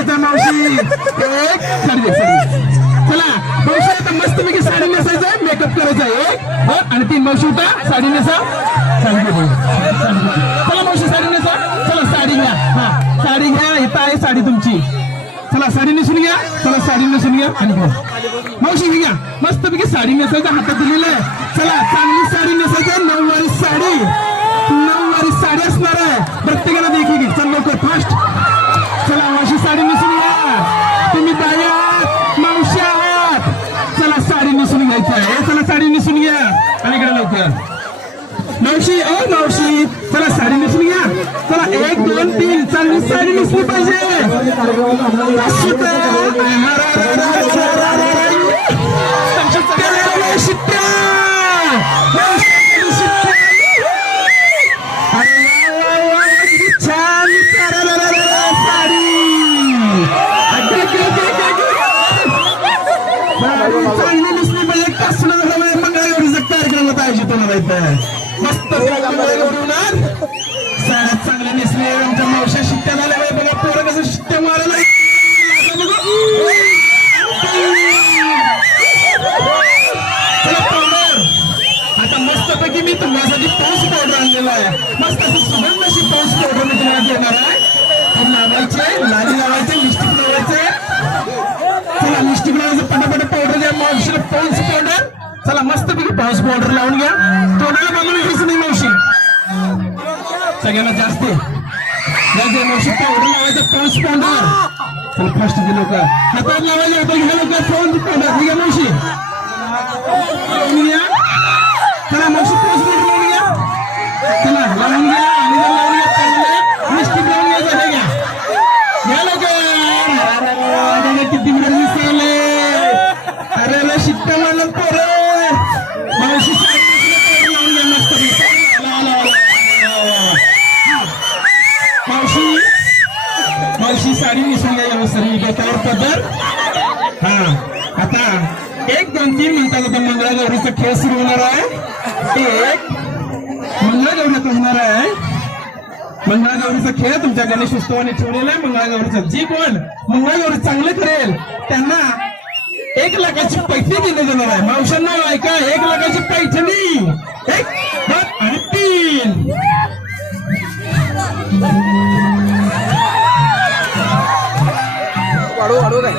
नेसायचा मावशी एक साडी दे चला मावशी आता मस्त पैकी साडी नेसायचं मेकअप करायचा एक आणि 3 मावशी उठा साडी नेसा साडी घे चला मावशी साडी नेसा चला साडी घ्या हा साडी घ्या इथं आहे साडी तुमची चला साडी नेसून घ्या चला साडी नेसून घ्या आणि मावशी घ्या मस्त पैकी साडी नेसायचं हातात दिलेलं आहे चला चांगली साडी नेसायचं 9वारी साडी असणार आहे प्रत्येकाला देखील चल लवकर फास्ट चला मावशी साडी नेसून घ्या तुम्ही बाई आहात मावशी आहात चला साडी नेसून घ्यायचं आहे चला साडी नेसून घ्या आणि इकडे लवकर मावशी ओ मावशी चला साडी नेसून घ्या चला 1 2 3 चांगली साडी नेसली पाहिजे चांगली दिसली पाहिजे कसलं मंगळागौरीचा कार्यक्रमात आयोजित होणार आहे मस्त मंगळागौरी साड्या चांगल्या नेसले आमच्या मावश्या शिट्ट्या झाल्या बघा पोरं कसं शिट्ट्या मारायला आता मस्त पैकी मी तुम्हाला पाऊस पावडर आणलेला आहे मस्त अशी सुगंध अशी पाऊस पावडर मी तुम्हाला देणार आहे लावायचे लाली लावायचे लिपस्टिक लावायचे चला लिपस्टिक लावायचं पटापट पावडर द्या मावशीला पाऊस पावडर चला मस्त पैकी पाऊस पावडर लावून घ्या तोंडाला बांधून घ्यायचं नाही मावशी सगळ्यांना जास्त मावशी पावडर लावायचं पाऊस पावडर चला फास्ट घे लोक हातात लावायचे हातात घ्या लोक पाऊस पावडर ठीक आहे मावशी लावून घ्या चला मावशी पाऊस पावडर लावून घ्या चला लावून घ्या आणि लावून घ्या लिपस्टिक लावून घ्यायचं हे घ्या लोक किती मिनिट दिसले अरे शिट्ट्या मारलं पोरं मावशी लावून घ्या मस्त मावशी साडी नेसून घ्या व्यवस्थित डोक्यावर पदर हा आता 1 2 3 मिनिटात आता मंगळागौरीचा खेळ सुरू होणार आहे एक मंगळागौरीचा होणार आहे मंगळागौरीचा खेळ तुमच्या गणेश उत्सवाने ठेवलेला आहे मंगळागौरीचा जी कोण मंगळागौरी चांगलं करेल त्यांना 1 लाखाची पैठणी दिली जाणार आहे मावशांना ऐका 1 लाखाची पैठणी 1 2 आणि 3 वाढू काय